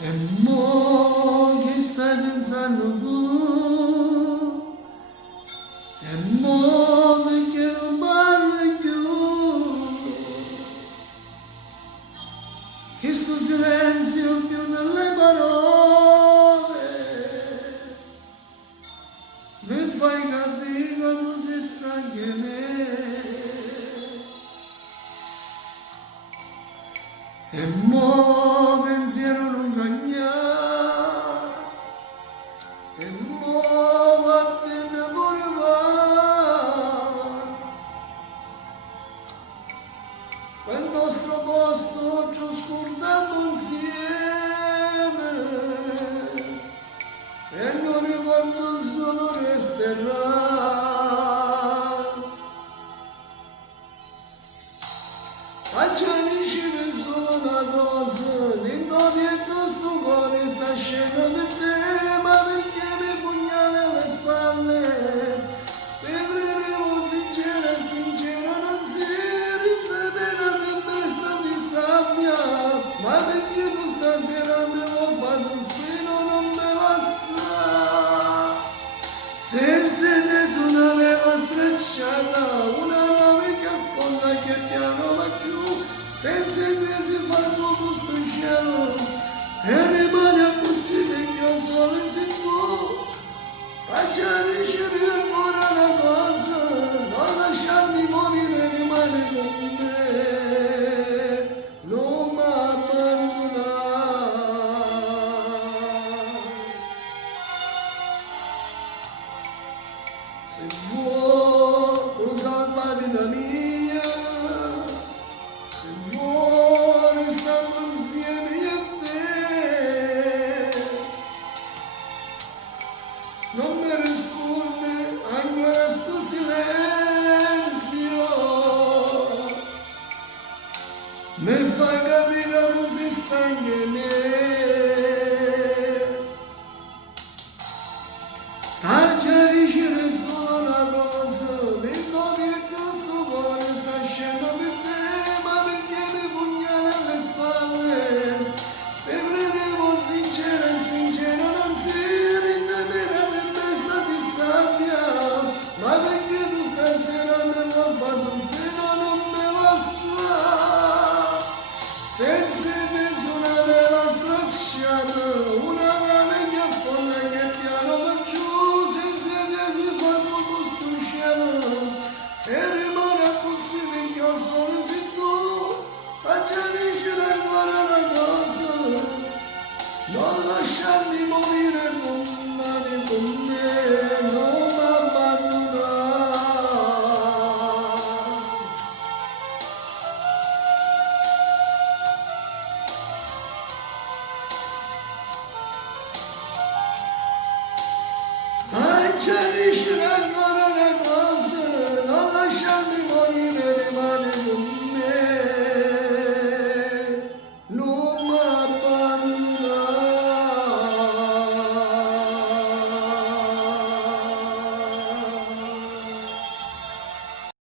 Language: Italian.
E mo che stai pensando tu? E mo perché non parli più? Che sto silenzio più delle parole mi fai capire che tu sei stanco di me. E mo pensiero non cagna, e mo vattene pure va. Quel nostro posto ci scordiamo insieme, e non ricordo solo resterà. Acciarisci solo una cosa, l'indomito sto cuore sta scendo di te, ma perché mi pugnali alle spalle? Vedremo sincera, sincera, non si rintremena tempesta di sabbia, ma perché tu stasera mi vuoi fare soffrire, non me la sa. Senza te su una vela strecciata, una nave che affonda che piano va giù, senza te si fa tutto sto cielo, e rimane così che solo sei tu. Acciarisci ancora una cosa, non lasciarmi morire, rimane con me, non mi abbandonare. Se vuoi salva la vita mia, se vuoi restiamo insieme io e te, non mi risponde ancora sto silenzio, mi fa capire che tu sei stanco di me. Acciarisci solo una cosa, l'indomito che sto cuore sta scendo per te, ma perché mi pugnali alle spalle? Vedremo sincera, sincera, non si rintremena tempesta di sabbia, ma perché tu stasera mi vuoi far soffrire, non me la sa. Senza nessuna vela stracciata, una nave che affonda che piano va giù, senza te si fa tutto sto cielo, e rimane così perché solo sei tu. Acciarisci ancora una cosa, non lasciarmi morire con me,